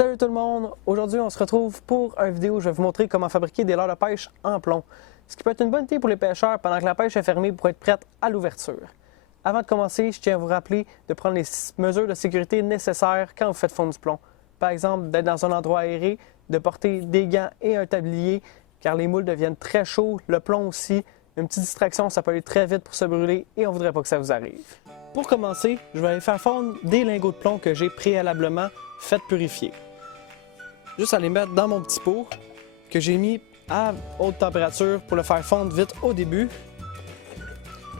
Salut tout le monde! Aujourd'hui, on se retrouve pour une vidéo où je vais vous montrer comment fabriquer des leurres de pêche en plomb. Ce qui peut être une bonne idée pour les pêcheurs pendant que la pêche est fermée pour être prête à l'ouverture. Avant de commencer, je tiens à vous rappeler de prendre les mesures de sécurité nécessaires quand vous faites fondre du plomb. Par exemple, d'être dans un endroit aéré, de porter des gants et un tablier, car les moules deviennent très chauds, le plomb aussi. Une petite distraction, ça peut aller très vite pour se brûler et on ne voudrait pas que ça vous arrive. Pour commencer, je vais aller faire fondre des lingots de plomb que j'ai préalablement fait purifier. Juste à les mettre dans mon petit pot que j'ai mis à haute température pour le faire fondre vite au début.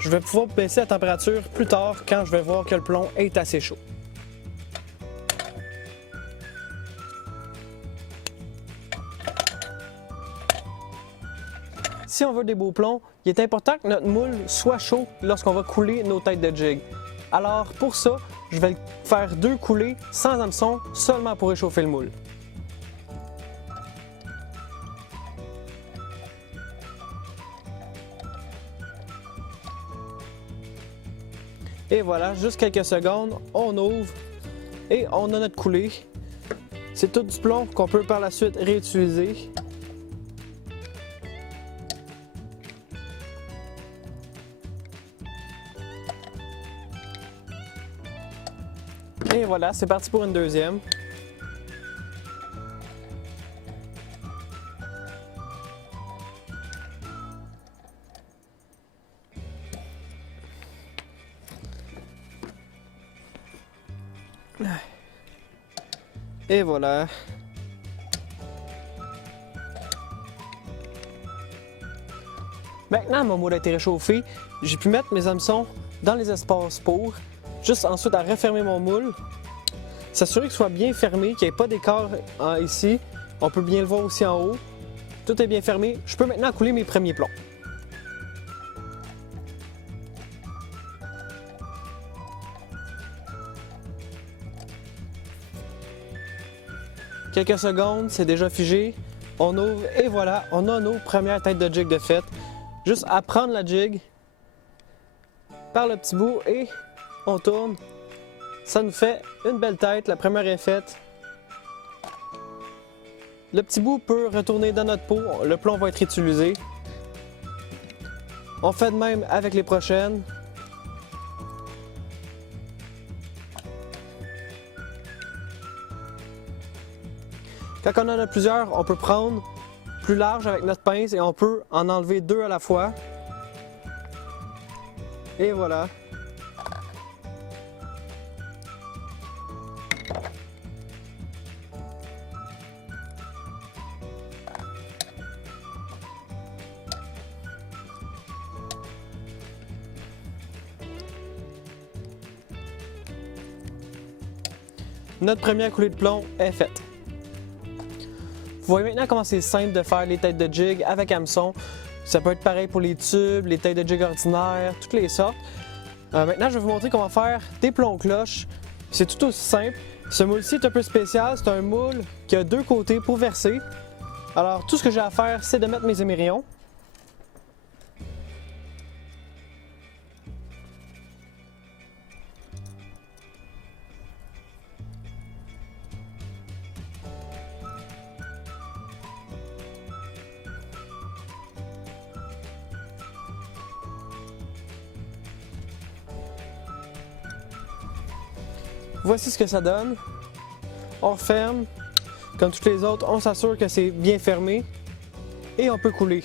Je vais pouvoir baisser la température plus tard quand je vais voir que le plomb est assez chaud. Si on veut des beaux plombs, il est important que notre moule soit chaud lorsqu'on va couler nos têtes de jig. Alors pour ça, je vais faire 2 coulées sans hameçon seulement pour réchauffer le moule. Et voilà, juste quelques secondes, on ouvre et on a notre coulée. C'est tout du plomb qu'on peut par la suite réutiliser. Et voilà, c'est parti pour une deuxième. Et voilà. Maintenant, mon moule a été réchauffé. J'ai pu mettre mes hameçons dans les espaces pour. Juste ensuite à refermer mon moule. S'assurer qu'il soit bien fermé, qu'il n'y ait pas d'écart ici. On peut bien le voir aussi en haut. Tout est bien fermé. Je peux maintenant couler mes premiers plombs. Quelques secondes, c'est déjà figé. On ouvre et voilà, on a nos premières têtes de jig de fête. Juste à prendre la jig par le petit bout et on tourne. Ça nous fait une belle tête. La première est faite. Le petit bout peut retourner dans notre pot. Le plomb va être utilisé. On fait de même avec les prochaines. Quand on en a plusieurs, on peut prendre plus large avec notre pince et on peut en enlever 2 à la fois. Et voilà. Notre première coulée de plomb est faite. Vous voyez maintenant comment c'est simple de faire les têtes de jig avec hameçon. Ça peut être pareil pour les tubes, les têtes de jig ordinaires, toutes les sortes. Maintenant, je vais vous montrer comment faire des plombs cloches. C'est tout aussi simple. Ce moule-ci est un peu spécial. C'est un moule qui a 2 côtés pour verser. Alors, tout ce que j'ai à faire, c'est de mettre mes émerillons. Voici ce que ça donne. On referme. Comme toutes les autres, on s'assure que c'est bien fermé. Et on peut couler.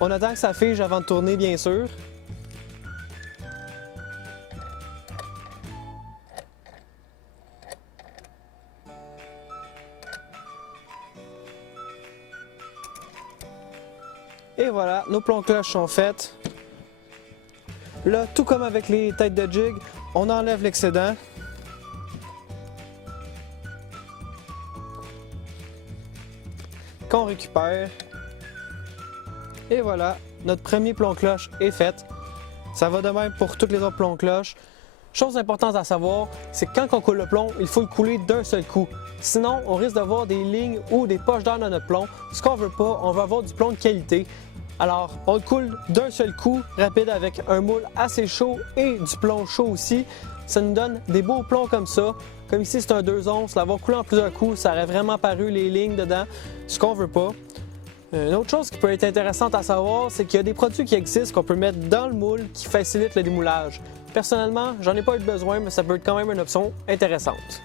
On attend que ça fige avant de tourner, bien sûr. Et voilà, nos plombs cloches sont faits. Là, tout comme avec les têtes de jig, on enlève l'excédent. Qu'on récupère. Et voilà, notre premier plomb cloche est fait. Ça va de même pour toutes les autres plombs cloches. Chose importante à savoir, c'est que quand on coule le plomb, il faut le couler d'un seul coup. Sinon, on risque d'avoir des lignes ou des poches d'air dans notre plomb. Ce qu'on veut pas, on veut avoir du plomb de qualité. Alors, on le coule d'un seul coup, rapide, avec un moule assez chaud et du plomb chaud aussi. Ça nous donne des beaux plombs comme ça. Comme ici, c'est un 2 onces. L'avoir coulé en plusieurs coups, ça aurait vraiment paru les lignes dedans, ce qu'on veut pas. Une autre chose qui peut être intéressante à savoir, c'est qu'il y a des produits qui existent qu'on peut mettre dans le moule qui facilitent le démoulage. Personnellement, j'en ai pas eu besoin, mais ça peut être quand même une option intéressante.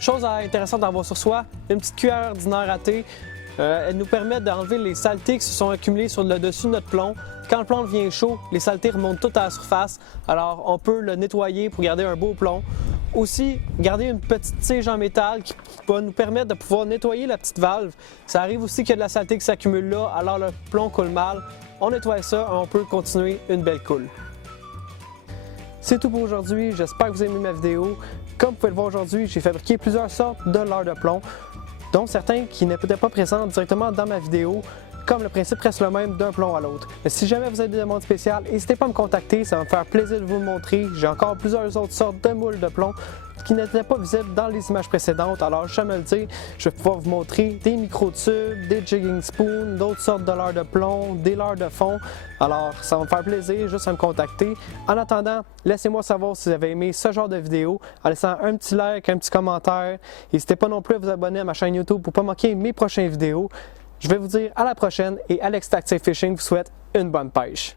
Chose intéressante à avoir sur soi, une petite cuillère ordinaire à thé. Elle nous permet d'enlever les saletés qui se sont accumulées sur le dessus de notre plomb. Quand le plomb devient chaud, les saletés remontent toutes à la surface, alors on peut le nettoyer pour garder un beau plomb. Aussi, garder une petite tige en métal qui va nous permettre de pouvoir nettoyer la petite valve. Ça arrive aussi qu'il y a de la saleté qui s'accumule là, alors le plomb coule mal. On nettoie ça et on peut continuer une belle coule. C'est tout pour aujourd'hui, j'espère que vous avez aimé ma vidéo. Comme vous pouvez le voir aujourd'hui, j'ai fabriqué plusieurs sortes de leurres de plomb, dont certains qui n'étaient peut-être pas présents directement dans ma vidéo, comme le principe reste le même d'un plomb à l'autre. Mais si jamais vous avez des demandes spéciales, n'hésitez pas à me contacter, ça va me faire plaisir de vous le montrer. J'ai encore plusieurs autres sortes de moules de plomb qui n'étaient pas visibles dans les images précédentes, alors je vais me le dire, je vais pouvoir vous montrer des micro-tubes, des jigging spoons, d'autres sortes de leurres de plomb, des leurres de fond. Alors ça va me faire plaisir juste à me contacter. En attendant, laissez-moi savoir si vous avez aimé ce genre de vidéo en laissant un petit like, un petit commentaire. N'hésitez pas non plus à vous abonner à ma chaîne YouTube pour ne pas manquer mes prochaines vidéos. Je vais vous dire à la prochaine et Alex Tactile Fishing vous souhaite une bonne pêche.